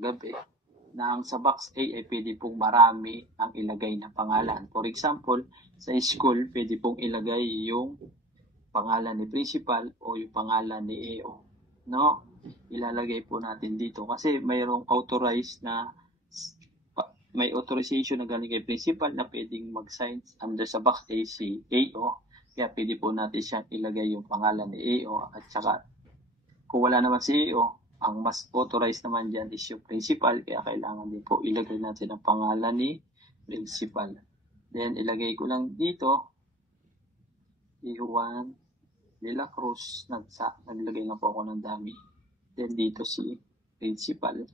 gabi na ang sa box A ay pwede pong marami ang ilagay na pangalan. For example, sa school, pwede pong ilagay yung pangalan ni principal o yung pangalan ni AO. No? Ilalagay po natin dito kasi mayroong authorized na may authorization na galing kay principal na pwedeng mag-sign under sa box A si AO. Kaya pwede po natin siyang ilagay yung pangalan ni AO at saka kung wala naman si AO, ang mas authorized naman dyan is yung principal, kaya kailangan din po ilagay natin ang pangalan ni principal. Then, ilagay ko lang dito, Juan de la Cruz, naglagay lang po ako ng dami. Then, dito si principal.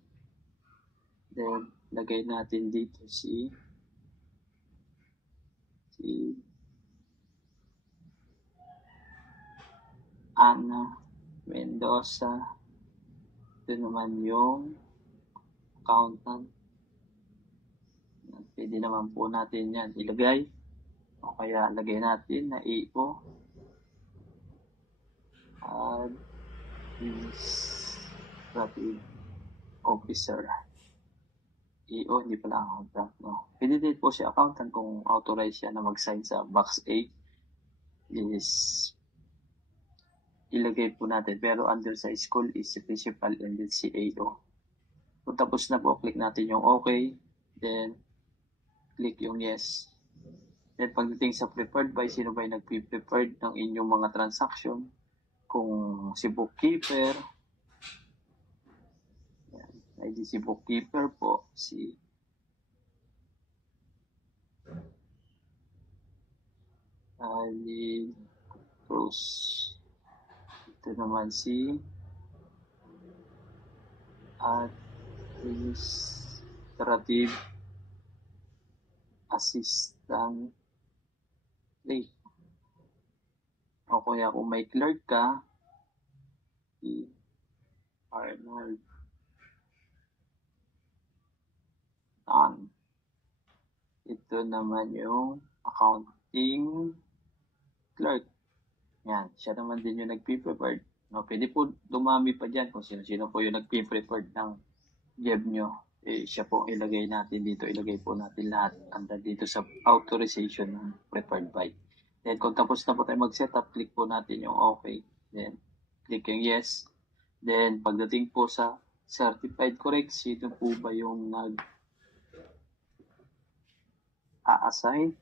Then, lagay natin dito si Ana Mendoza. Ito naman yung accountant. Pwede naman po natin yan ilagay. O kaya lagay natin na AO. Administrative Officer. AO, hindi pala accountant. No? Pwede din po siya accountant kung authorized siya na mag-sign sa box A. Is ilagay po natin. Pero under sa school is si principal and then si AO. Kung tapos na po, click natin yung OK. Then, click yung yes. Then, pagdating sa preferred by, sino ba yung nag-preferred ng inyong mga transaction? Kung si bookkeeper, yan, ID si bookkeeper po, si Ali Cruz. Ito naman si Administrative Assistant. O kaya kung may clerk ka, si Arnold Tan. Ito naman yung accounting clerk. Yan, siya naman din yung nag-prepared. No, pwede po dumami pa dyan kung sino-sino po yung nag-prepared ng job nyo. Siya po ilagay natin dito. Ilagay po natin lahat under dito sa authorization ng prepared by. Then, kung tapos na po tayo mag-setup, click po natin yung OK. Then, click yung yes. Then, pagdating po sa certified correct, sino po ba yung nag-a-assign?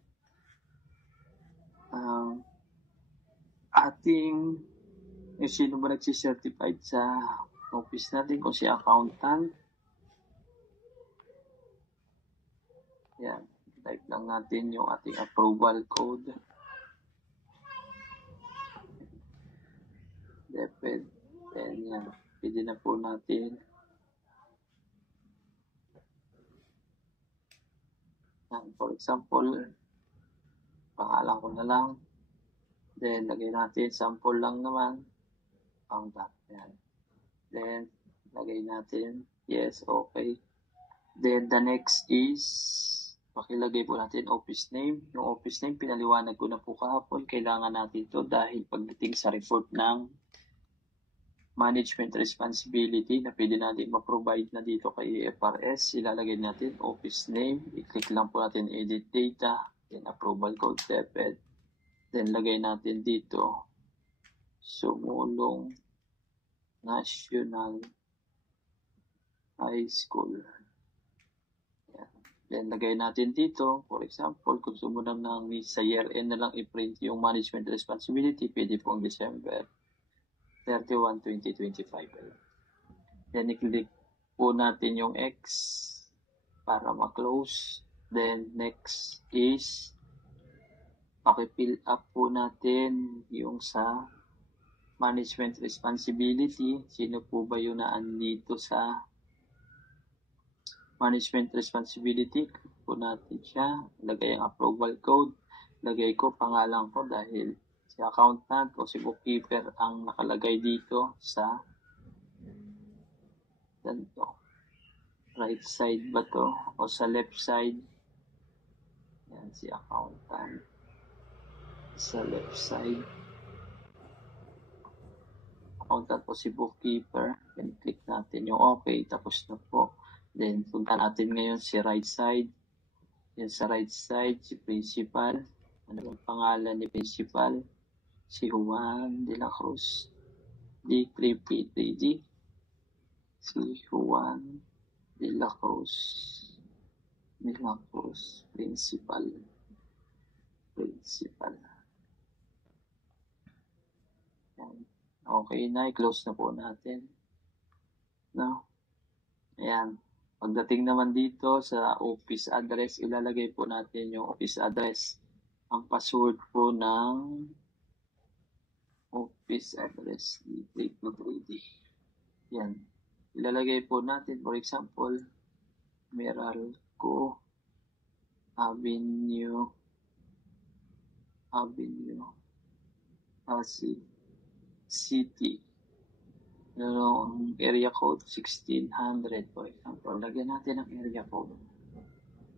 Yung sino ba nagsicertified sa office natin, kung si accountant. Yan, type lang natin yung ating approval code. Then yan, pwede na po natin. Yan, for example, pangalan ko na lang. Then, lagay natin, sample lang naman. Accountant. Yan. Then, lagay natin, yes, okay. Then, the next is, pakilagay po natin office name. Yung office name, pinaliwanag ko na po kahapon. Kailangan natin to dahil pagdating sa report ng management responsibility na pwede natin ma-provide na dito kay FRS, ilalagay natin office name. I-click lang po natin edit data. Then, approval code DepEd. Then, lagay natin dito, Sumulong National High School. Yan. Then, lagay natin dito, for example, kung sumunod ng sa year-end na lang i-print yung management responsibility, pwede pong December 31, 2025. Then, i-click po natin yung X para ma-close. Then, next is paki-fill up po natin yung sa management responsibility. Sino po ba yung naandito sa management responsibility? Click po natin siya. Lagay ang approval code. Lagay ko pangalan ko dahil si accountant o si bookkeeper ang nakalagay dito sa ganito. Right side ba to? O sa left side? Yan si accountant. Sa left side. Accountant po si bookkeeper. Then click natin yung okay. Tapos na po. Then, punta natin ngayon si right side. Yan sa right side, si principal. Ano ang pangalan ni principal? Si Juan de la Cruz. D3P3D. Si Juan de la Cruz. Principal. Yan. Okay na, i-close na po natin. No? Ayan. Pagdating naman dito sa office address, ilalagay po natin yung office address. Ang password po ng office address D3P3D. Yan. Ilalagay po natin, for example, Meralco Avenue, Pasig City. Ang area code 1600 po. Example, lagyan natin ang area code.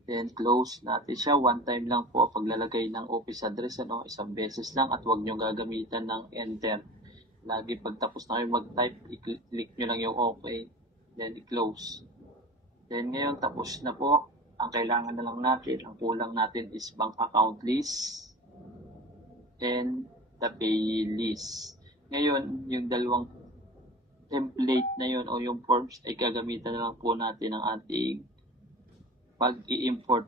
Then close natin siya. One time lang po paglalagay ng office address, isang beses lang, at huwag nyo gagamitan ng enter. Lagi pagtapos na kayo mag-type, i-click nyo lang yung okay, then i-close. Then ngayon tapos na po. Ang kailangan na lang natin, ang kulang natin is bank account list and the pay list. Ngayon, yung dalawang template na yun o yung forms ay gagamitan na lang po natin ang ating pag-i-import.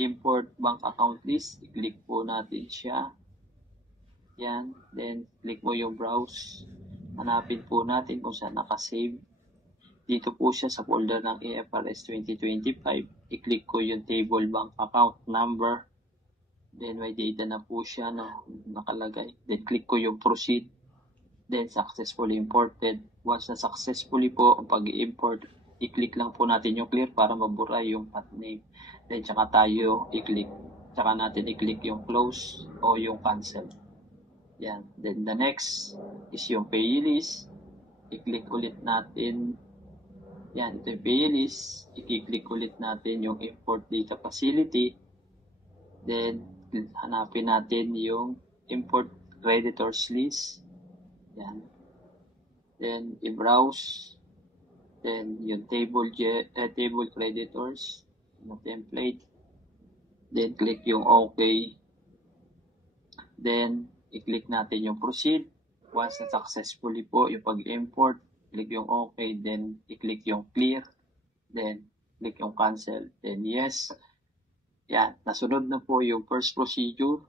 Import bank account list, i-click po natin siya. Yan, then click mo yung browse. Hanapin po natin kung saan nakasave. Dito po siya sa folder ng IFRS 2025. I-click ko yung table bank account number. Then may data na po siya nakalagay. Then click ko yung proceed. Then successfully imported. Once na successfully po ang pag-i-import, i-click lang po natin yung clear para mabura yung path name. Then tsaka tayo i-click. Tsaka natin i-click yung close o yung cancel. Yan. Then the next is yung pay list. I-click ulit natin. Yan, ito yung pay list. I-click ulit natin yung import data facility. Then, hanapin natin yung import creditors list. Yan. Then, i-browse. Then, yung table creditors na template. Then, click yung OK. Then, i-click natin yung proceed. Once na successfully po yung pag-import, click yung OK, then i-click yung clear, then click yung cancel, then yes. Yan, nasunod na po yung first procedure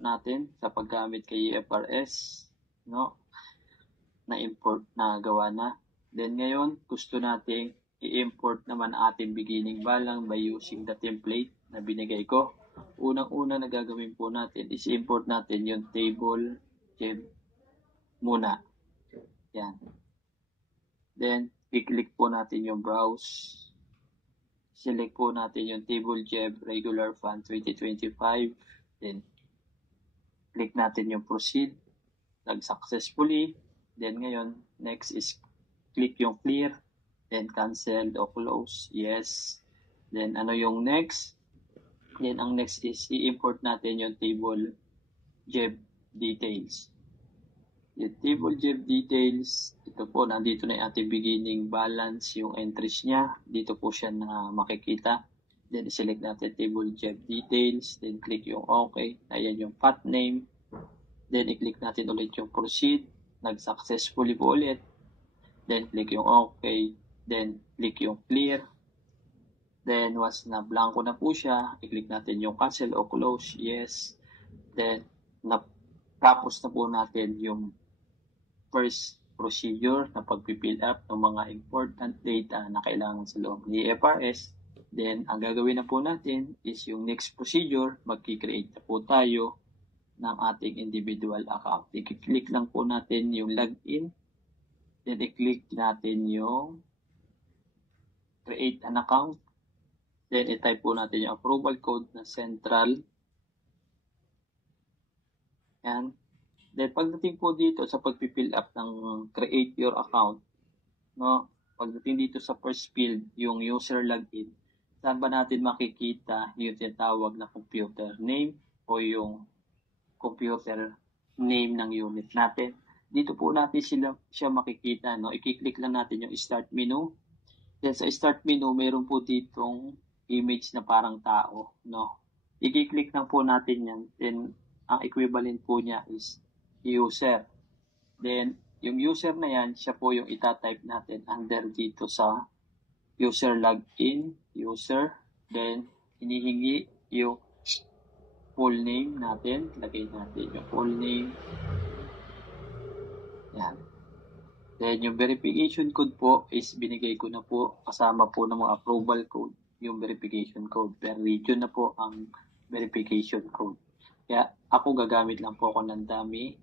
natin sa paggamit kay IFRS, na import na gawa na. Then ngayon, gusto nating i-import naman ang ating beginning balance by using the template na binigay ko. Unang-una na gagawin po natin is import natin yung table gem muna. Yan. Then, i-click po natin yung browse. Select po natin yung table gem regular fund 2025. Then, click natin yung proceed. Nag-successfully. Then, ngayon, next is click yung clear. Then, cancel o close. Yes. Then, ano yung next? Then, ang next is i-import natin yung table gem details. Yung table gem details, ito po, nandito na yung ating beginning balance, yung entries niya. Dito po siya na makikita. Then, select natin table gem details. Then, click yung OK. Ayan yung path name. Then, i-click natin ulit yung proceed. Nag-successfully po ulit. Then, click yung OK. Then, click yung clear. Then, once na blanco na po siya, i-click natin yung cancel o close. Yes. Then, tapos na po natin yung first procedure na pag-fill up ng mga important data na kailangan sa loob ni IFRS. Then, ang gagawin na po natin is yung next procedure, mag-create na po tayo ng ating individual account. I-click lang po natin yung login. Then, i-click natin yung create an account. Then, i-type po natin yung approval code na central. Yan. Then, pagdating po dito sa pag-fill up ng create your account, pagdating dito sa first field, yung user login, saan ba natin makikita yung tinatawag na computer name o yung computer name ng unit natin? Dito po natin siya makikita. I-click lang natin yung start menu. Then sa start menu, meron po ditong image na parang tao, no? I-click lang po natin yan. Then, ang equivalent po niya is user. Then, yung user na yan, siya po yung itatype natin under dito sa user login, user. Then, hinihingi yung full name natin. Lagay natin yung full name. Yan. Then, yung verification code po is binigay ko na po kasama po ng mga approval code, yung verification code. Per region na po ang verification code. Kaya ako gagamit lang po ako ng dummy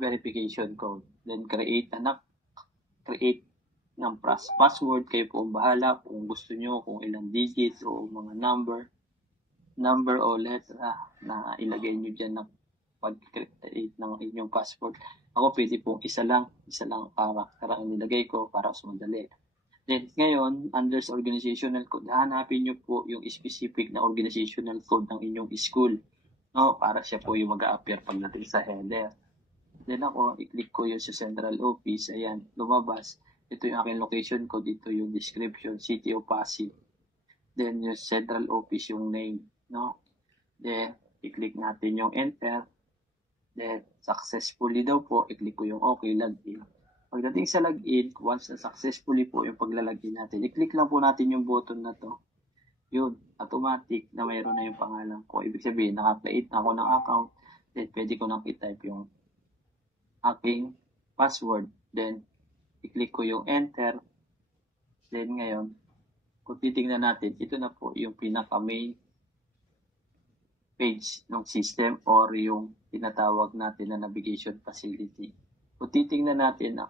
verification code. Then, create ng password. Kayo po ang bahala kung gusto nyo, kung ilang digits o mga number o letra na ilagay nyo dyan ng pag-create ng inyong password. Ako pwede pong isa lang character ang nilagay ko para mas madali. Then ngayon, under sa organizational code, hanapin nyo po yung specific na organizational code ng inyong school. No? Para siya po yung mag-a-appear pagdating sa header. Then ako, i-click ko yung sa central office. Ayan, lumabas. Ito yung aking location code. Dito yung description, City of Pasig. Then yung central office yung name. No? Then, i-click natin yung enter. Then, successfully daw po, i-click ko yung okay, login. Pagdating sa login, once na successfully po yung paglalagin natin, i-click lang po natin yung button na to. Yun, automatic na mayroon na yung pangalan ko. Ibig sabihin, naka-create na ako ng account. Then, pwede ko nang i-type yung aking password. Then, i-click ko yung enter. Then, ngayon, kung titingnan natin, ito na po yung pinaka-main page ng system or yung tinatawag natin na navigation facility. Kung titingnan natin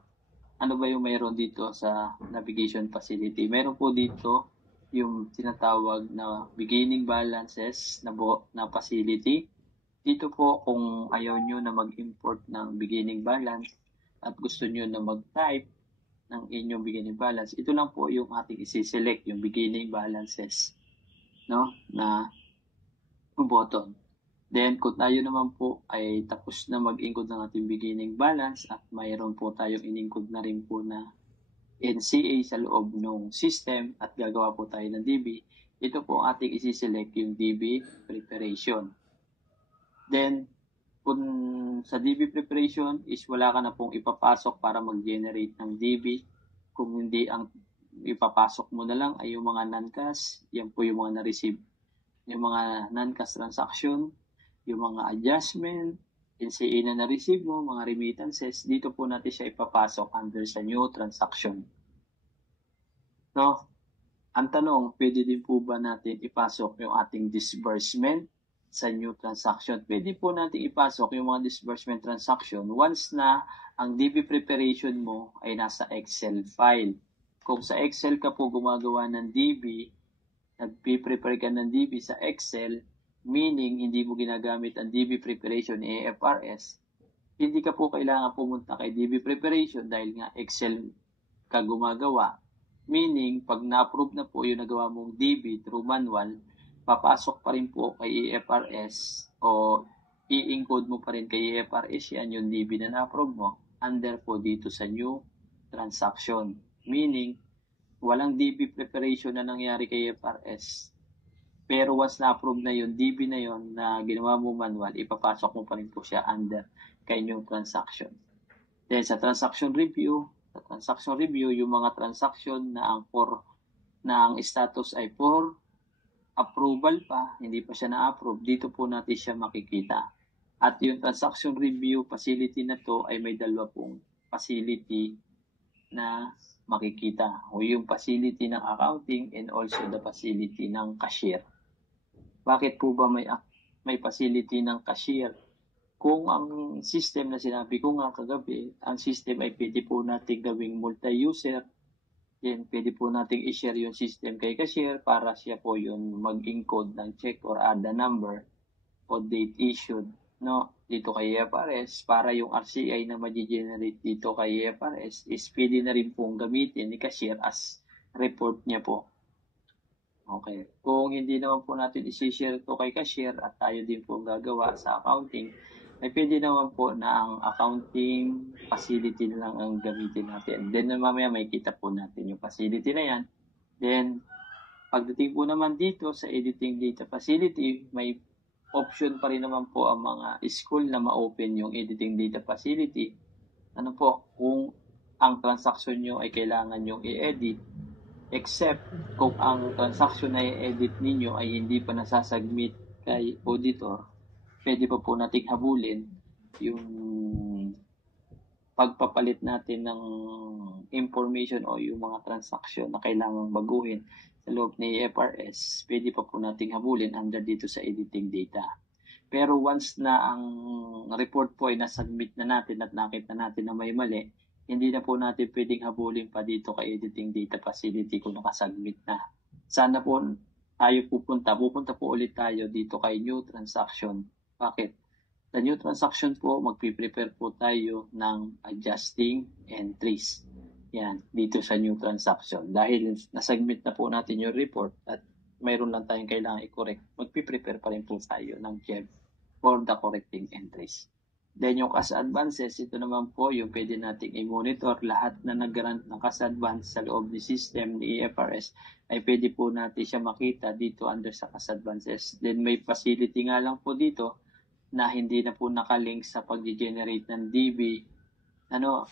ano ba yung mayroon dito sa navigation facility, meron po dito yung tinatawag na beginning balances na facility. Dito po kung ayaw nyo na mag-import ng beginning balance at gusto nyo na mag-type ng inyong beginning balance, ito lang po yung ating isi-select, yung beginning balances, no, na button. Then, kung tayo naman po ay tapos na mag-include ng ating beginning balance at mayroon po tayong in-include na rin po na NCA sa loob ng system at gagawa po tayo ng DB, ito po ating isi-select yung DB preparation. Then, kung sa DB preparation is wala ka na pong ipapasok para mag-generate ng DB, kung hindi, ang ipapasok mo na lang ay yung mga non-cash, yan po yung mga na-receive, yung mga non-cash transaction, yung mga adjustment, NCA na na-receive mo, mga remittances, dito po natin siya ipapasok under sa new transaction. No? Ang tanong, pwede din po ba natin ipasok yung ating disbursement sa new transaction? Pwede po natin ipasok yung mga disbursement transaction once na ang DB preparation mo ay nasa Excel file. Kung sa Excel ka po gumagawa ng DB, nag-prepare ka ng DB sa Excel, meaning hindi mo ginagamit ang DB preparation AFRS, hindi ka po kailangan pumunta kay DB preparation dahil nga Excel ka gumagawa. Meaning, pag na-approve na po yung nagawa mong DB through manual, papasok pa rin po kay AFRS o i-encode mo pa rin kay AFRS yan yung DB na na-approve mo under po dito sa new transaction. Meaning, walang DB preparation na nangyari kay AFRS. Pero once na-approve na yung DB na yon na ginawa mo manual, ipapasok mo pa rin po siya under kay new transaction. Then sa transaction review, yung mga transaction na ang status ay for approval pa, hindi pa siya na-approve, dito po natin siya makikita. At yung transaction review facility na to ay may dalawa pong facility na makikita. O yung facility ng accounting and also the facility ng cashier. Bakit po ba may facility ng cashier? Kung ang system na sinabi ko nga kagabi, ang system ay pwede po natin gawing multi-user, then pwede po natin i-share yung system kay cashier para siya po yung mag-encode ng check or add the number o date issued, no, dito kay IFRS, para yung RCI na ma-generate dito kay IFRS is pwede na rin pong gamitin ni cashier as report niya po. Okay. Kung hindi naman po natin isi-share ito kay cashier at tayo din po gagawa sa accounting, ay pwede naman po na ang accounting facility na lang ang gamitin natin. Then mamaya may kita po natin yung facility na yan. Then pagdating po naman dito sa editing data facility, may option pa rin naman po ang mga school na ma-open yung editing data facility. Ano po, kung ang transaction nyo ay kailangan nyo i-edit, except kung ang transaction na i-edit ninyo ay hindi pa nasasubmit kay auditor, pwede pa po nating habulin yung pagpapalit natin ng information o yung mga transaction na kailangang baguhin sa loob ni IFRS, pwede pa po nating habulin under dito sa editing data. Pero once na ang report po ay nasubmit na natin at nakita natin na may mali, hindi na po natin pwedeng habulin pa dito kay editing data facility kung nakasubmit na. Sana po tayo pupunta po ulit tayo dito kay new transaction. Bakit? Sa new transaction po, magpiprepare po tayo ng adjusting entries. Yan, dito sa new transaction. Dahil nasubmit na po natin yung report at mayroon lang tayong kailangan i-correct, magpiprepare pa rin po tayo ng JEB for the correcting entries. Then yung cash advances, ito naman po yung pwede nating i-monitor. Lahat na nag-grant ng cash advance sa loob ni system ni IFRS ay pwede po natin siya makita dito under sa cash advances. Then may facility nga lang po dito na hindi na po nakalink sa pag-generate ng DB,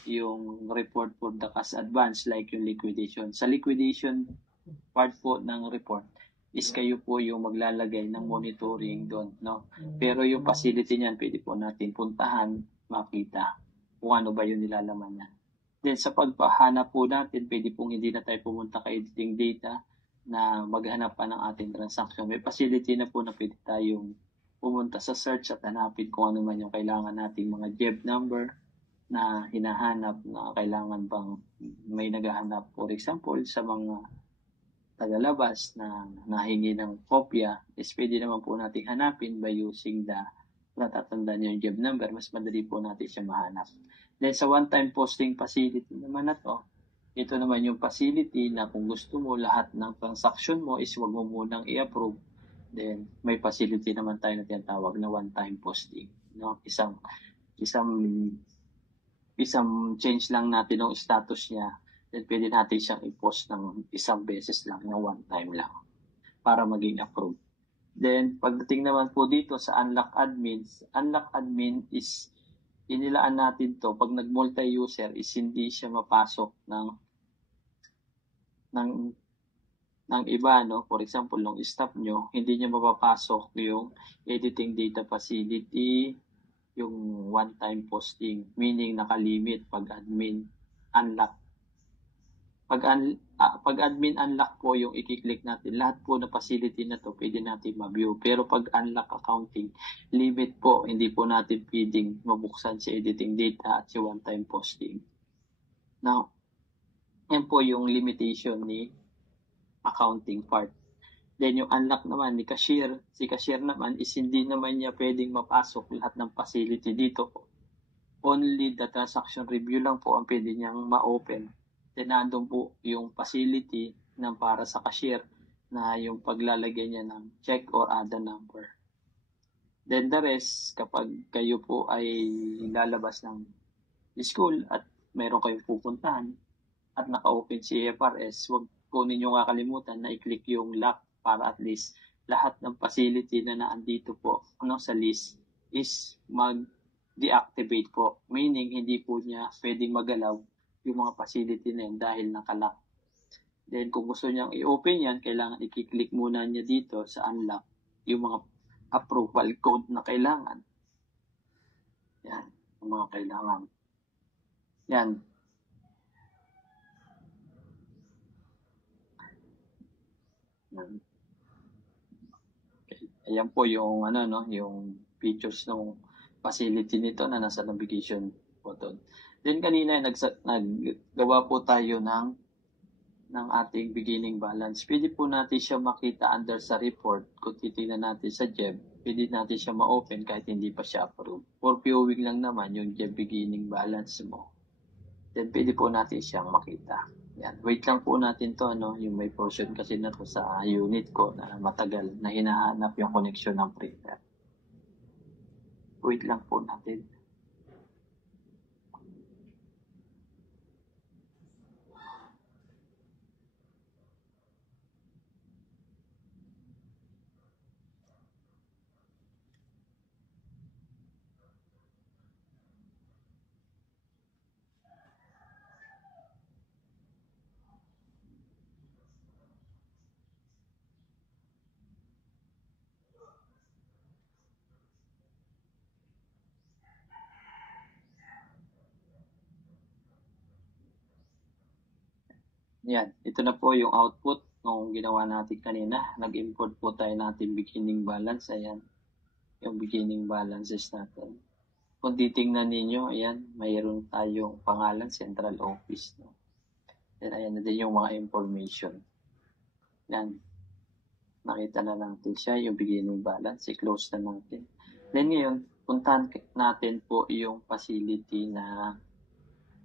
yung report for the cash advance like yung liquidation. Sa liquidation part po ng report is kayo po yung maglalagay ng monitoring doon, no? Pero yung facility niyan, pwede po natin puntahan, makita kung ano ba yung nilalaman niya. Then sa pagpahanap po natin, pwede pong hindi na tayo pumunta kay editing data na maghanap pa ng ating transaction. May facility na po na pwede tayong pumunta sa search at hanapin kung ano man yung kailangan nating mga JEB number na hinahanap na kailangan bang may naghahanap, for example, sa mga tagalabas na nahingi ng kopya, is pwede naman po natin hanapin by using the natatandaan niyo yung JEB number, mas madali po natin siya mahanap. Then sa one-time posting facility naman na to, ito naman yung facility na kung gusto mo lahat ng transaction mo is wag mo munang i-approve, then may facility naman tayo na tinatawag na one-time posting. No? Isang change lang natin ng status niya, then pwede natin siyang i-post ng isang beses lang, na one time lang, para maging approved. Then, pagdating naman po dito sa unlock admin is, inilaan natin to, pag nag-multi-user is hindi siya mapasok ng iba, no? For example, nung staff nyo, hindi niya mapapasok yung editing data facility, yung one-time posting, meaning nakalimit pag admin unlock. Pag admin unlock po yung i-click natin, lahat po na facility na to pwede natin ma-view. Pero pag unlock accounting, limit po, hindi po natin pwedeng mabuksan si editing data at si one-time posting. Now, yan po yung limitation ni accounting part. Then yung unlock naman ni cashier, si cashier naman is hindi naman niya pwedeng mapasok lahat ng facility dito. Only the transaction review lang po ang pwede niyang ma-open. Then nandun po yung facility ng para sa cashier na yung paglalagay niya ng check or other number. Then the rest, kapag kayo po ay lalabas ng school at mayroon kayong pupuntahan at naka-open si IFRS, huwag po ninyo kakalimutan na i-click yung lock para at least lahat ng facility na naandito po sa list is mag-deactivate po. Meaning, hindi po niya pwedeng magalaw yung mga facility na yun dahil nakalock. Then, kung gusto niyang i-open yan, kailangan i-click muna niya dito sa unlock yung mga approval code na kailangan. Yan, yung mga kailangan. Yan. Yan. Ayan po yung yung features ng facility nito na nasa navigation button. Then kanina naggawa po tayo ng ating beginning balance. Pwede po natin siya makita under sa report. Kung titingnan natin sa JEB, pwede natin siya ma-open kahit hindi pa siya approved. For viewing lang naman yung JEB beginning balance mo. Then pwede po natin siyang makita. Yan. Wait lang po natin to, yung may portion kasi na to sa unit ko na matagal na hinahanap yung connection ng printer. Wait lang po natin. Yan, ito na po yung output nung ginawa natin kanina. Nag-import po tayo natin beginning balance. Ayan, yung beginning balances natin. Kung titingnan ninyo, ayan, mayroon tayong pangalan, Central Office. No? Then, ayan na din yung mga information. Yan, nakita na natin siya, yung beginning balance. I-close na natin. Then ngayon, puntahan natin po yung facility na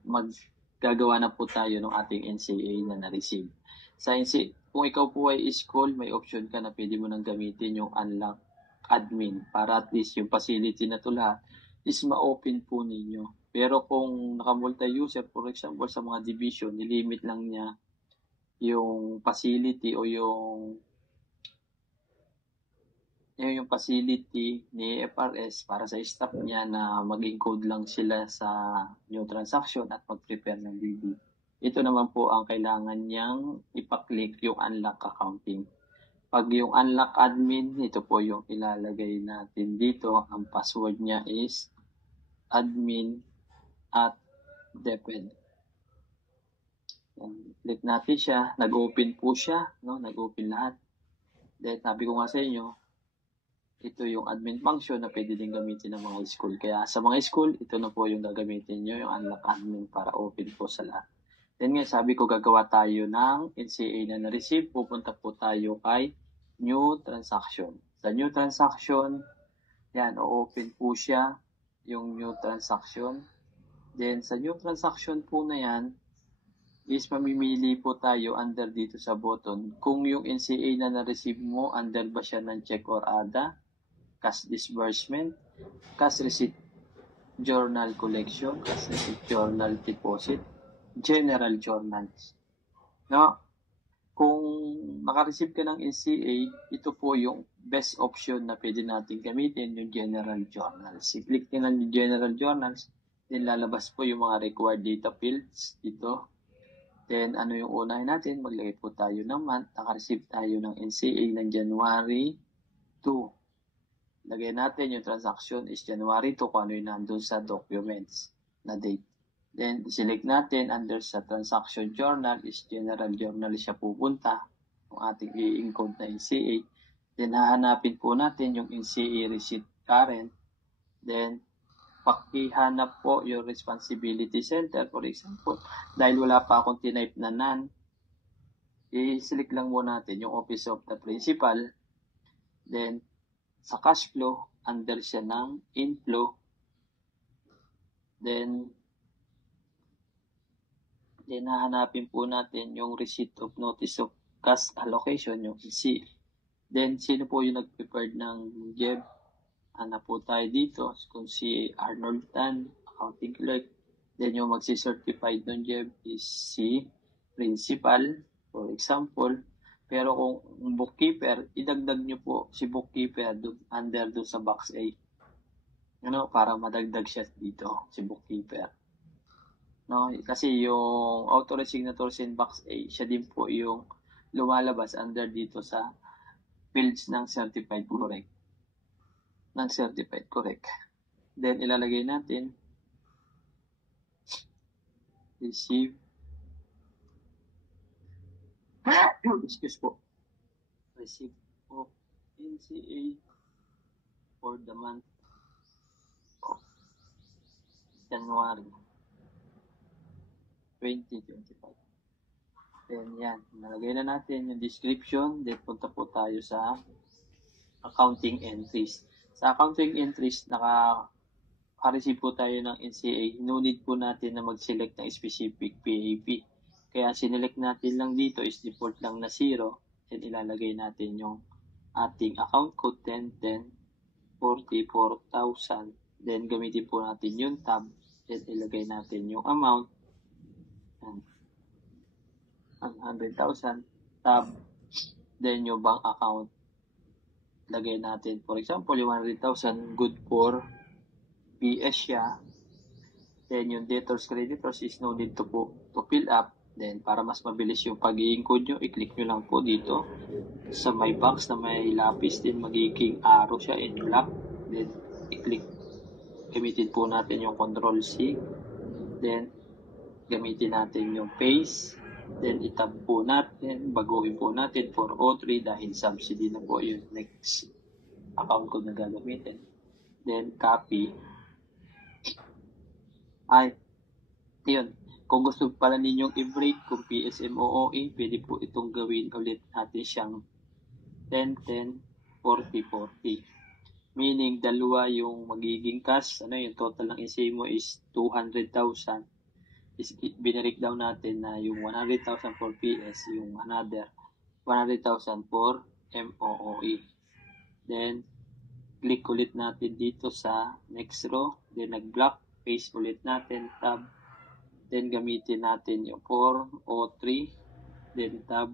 maggagawa na po tayo ng ating NCA na na-receive. Sa NCA, kung ikaw po ay school, may option ka na pwede mo nang gamitin yung unlock admin para at least yung facility na to lahat is ma-open po ninyo. Pero kung naka-multi-user, for example, sa mga division, nilimit lang niya yung facility o yung facility ni FRS para sa staff niya na mag-encode lang sila sa new transaction at mag-prepare ng DD. Ito naman po ang kailangan niyang ipaklik yung unlock accounting. Pag yung unlock admin, ito po yung ilalagay natin dito. Ang password niya is admin@deped. Click natin siya. Nag-open po siya. No? Nag-open lahat. Then, sabi ko nga sa inyo, ito yung admin function na pwede din gamitin ng mga school. Kaya sa mga school, ito na po yung gagamitin nyo, yung unlock admin para open po sa lahat. Then nga, sabi ko gagawa tayo ng NCA na na-receive. Pupunta po tayo kay new transaction. Sa new transaction, yan, o-open po siya yung new transaction. Then sa new transaction po na yan, is mamimili po tayo under dito sa button kung yung NCA na na-receive mo, under ba siya ng check or ADA, cash disbursement, cash receipt journal collection, cash receipt journal deposit, general journals. No? Kung makareceive ka ng NCA, ito po yung best option na pwede natin gamitin, yung general journals. I-click nyo lang yung general journals, then lalabas po yung mga required data fields dito. Then, ano yung unahin natin? Maglagay po tayo ng month. Naka-receive tayo ng NCA ng January 2. Lagay natin yung transaction is January 2 kung ano yung nandun sa documents na date. Then, select natin under sa transaction journal is general journal siya pupunta kung ating i-encode na NCA. Then, hahanapin po natin yung NCA receipt current. Then, pakihanap po yung responsibility center. For example, dahil wala pa akong tinype na none, i-select lang mo natin yung office of the principal. Then, sa cash flow, under siya ng inflow. Then, hahanapin po natin yung receipt of notice of cash allocation, yung EC. Then, sino po yung nag-prepared ng JEB? Hanap po tayo dito kung si Arnold Tan, accounting clerk. Then, yung magsi-certified ng JEB is si principal, for example. Pero kung bookkeeper, idagdag nyo po si bookkeeper under do sa box A. Ano, para madagdag siya dito, si bookkeeper. No, kasi yung authorized signatories in box A, siya din po yung lumalabas under dito sa fields ng certified correct. Then, ilalagay natin receive receipt of NCA for the month of January 2025. Then yan, nalagay na natin yung description. Then punta po tayo sa accounting entries. Sa accounting entries, naka-receive po tayo ng NCA. No need po natin na mag-select ng specific PAP. Kaya sinelect natin lang dito is default lang na 0. Then ilalagay natin yung ating account code 1010 44,000 Then, gamitin po natin yung tab. Then, ilagay natin yung amount. 100,000 tab. Then, yung bank account. Lagay natin, for example, yung 100,000 good for PS siya. Then, yung debtors, creditors is no need to fill up. Then, para mas mabilis yung pag-i-encode nyo, i-click nyo lang po dito sa may box na may lapis. Then, magiging arrow siya in black. Then, i-click. Gamitin po natin yung Control-C. Then, gamitin natin yung paste. Then, itab po natin. Baguhin po natin for O3 dahil subsidy na po yung next account ko na gagamitin. Then, copy. Yun. Kung gusto pala ninyong i-break kung PSM o OE, pwede po itong gawin ulit natin siyang 10, 10, 40, 40. Meaning, dalawa yung magiging cash. Yung total ng NCA mo is 200,000. Binalik down natin na yung 100,000 for PS, yung another 100,000 for MOOE. Then, click ulit natin dito sa next row. Then, nag-block. Paste ulit natin. Tab. Then, gamitin natin yung 403. Then, tab.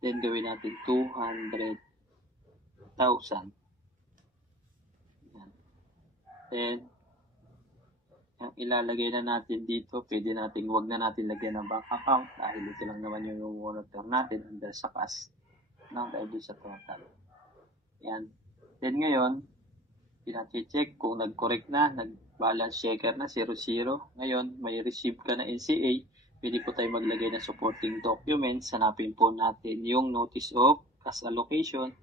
Then, gawin natin 200,000. Then, ang ilalagay na natin dito, pwede natin, wag na natin lagyan ng bank account dahil ito lang naman yung monitor natin under sa cash lang dahil doon sa total. Yan. Then ngayon, pinacheck kung nag-correct na, nag-balance checker na, 00. Ngayon, may receive ka na NCA, pwede po tayo maglagay ng supporting documents. Hanapin po natin yung notice of cash allocation,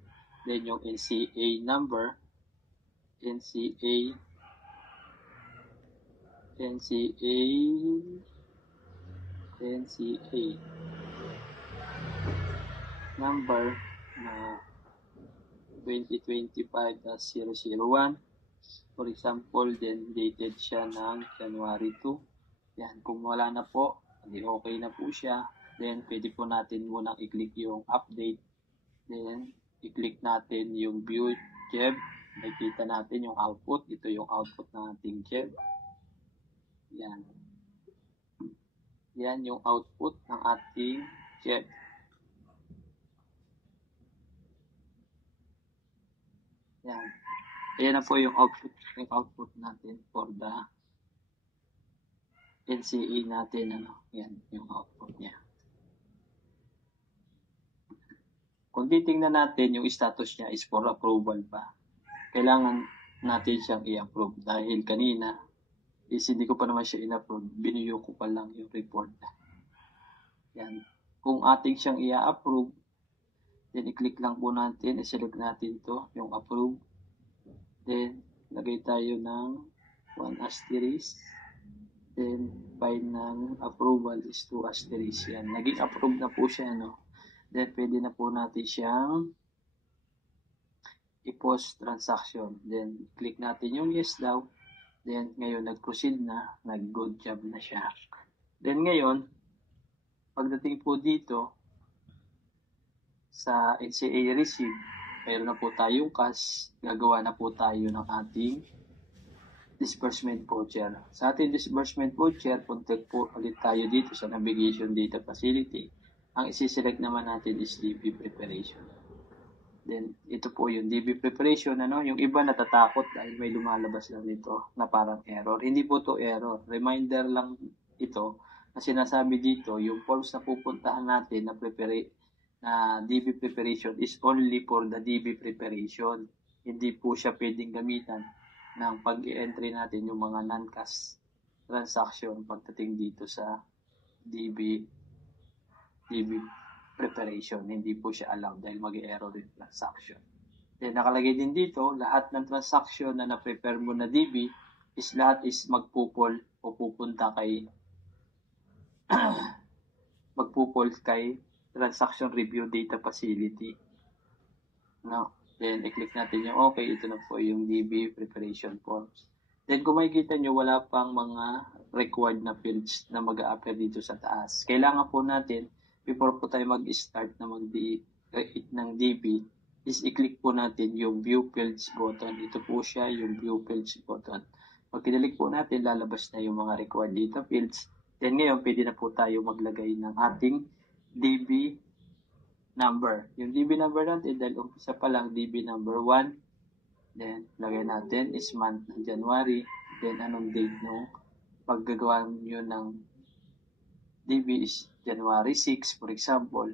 then yung NCA number, NCA number na 2025-001. For example, then dated siya ng January 2. Yan, kung wala na po, hindi okay na po siya. Then, pwede po natin munang i-click yung update. Then, i-click natin yung view JEB. Nakikita natin yung output. Ito yung output ng ating JEB. Yan. Yan yung output ng ating JEB. Yan. Ayan na po yung output natin for the NCA natin. Yan yung output niya. Kung titingnan natin, yung status niya is for approval pa. Kailangan natin siyang i-approve dahil kanina is hindi ko pa naman siya in-approve. Biniyo ko pa lang yung report. Yan. Kung ating siyang i-approve, then i-click lang po natin, i-select natin to, yung approve. Then, lagay tayo ng 1 asterisk. Then, find ng approval is 2 asterisk. Yan. Naging approve na po siya, Then, pwede na po natin siyang i-post transaction. Then, click natin yung yes daw. Then, ngayon, nag-proceed na. Nag-good job na siya. Then, ngayon, pagdating po dito sa NCA receive, mayroon na po tayong cash. Gagawa na po tayo ng ating disbursement voucher. Sa ating disbursement voucher, punta po ulit tayo dito sa navigation data facility. Ang isi-select naman natin is DB preparation. Then, ito po yung DB preparation, yung iba natatakot dahil may lumalabas lang dito na parang error. Hindi po to error. Reminder lang ito na sinasabi dito, yung forms na pupuntahan natin na DB preparation is only for the DB preparation. Hindi po siya pwedeng gamitan ng pag-i-entry natin yung mga non-cash transaction pagdating dito sa DB preparation. Hindi po siya allowed dahil mag-error yung transaction. Then, nakalagay din dito, lahat ng transaction na na-prepare mo na DB is lahat is magpupol o pupunta kay transaction review data facility. Then, i-click natin yung okay. Ito na po yung DB preparation forms. Then, kung makikita nyo, wala pang mga required na fields na mag-a-appear dito sa taas. Kailangan po natin, before po tayo mag-start na mag-create ng DB, is i-click po natin yung View Fields button. Ito po siya, yung View Fields button. Pag kinalik po natin, lalabas na yung mga required data fields. Then ngayon, pwede na po tayo maglagay ng ating DB number. Yung DB number natin, dahil umpisa pa lang, DB number 1. Then, lagay natin is month ng January. Then, anong date nung paggagawa nyo ng DB is January 6, for example.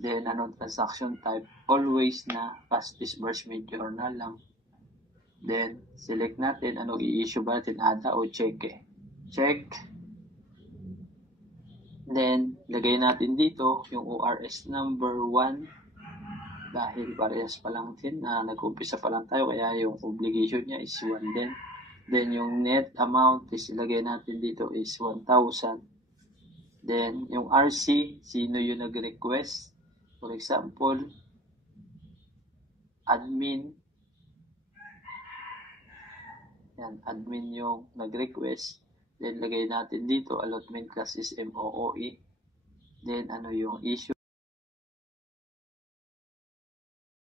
Then, anong transaction type? Always na past disbursement journal lang. Then, select natin anong i-issue ba natin, ADA o cheque. Check. Then, lagay natin dito yung ORS number 1. Dahil parehas pa lang din, nag-umpisa pa lang tayo, kaya yung obligation niya is 1 din. Then, yung net amount is ilagay natin dito is 1,000. Then, yung RC, sino yung nag-request? For example, admin. Yan, admin yung nag-request. Then, lagay natin dito, allotment class is MOOE. Then, ano yung issue?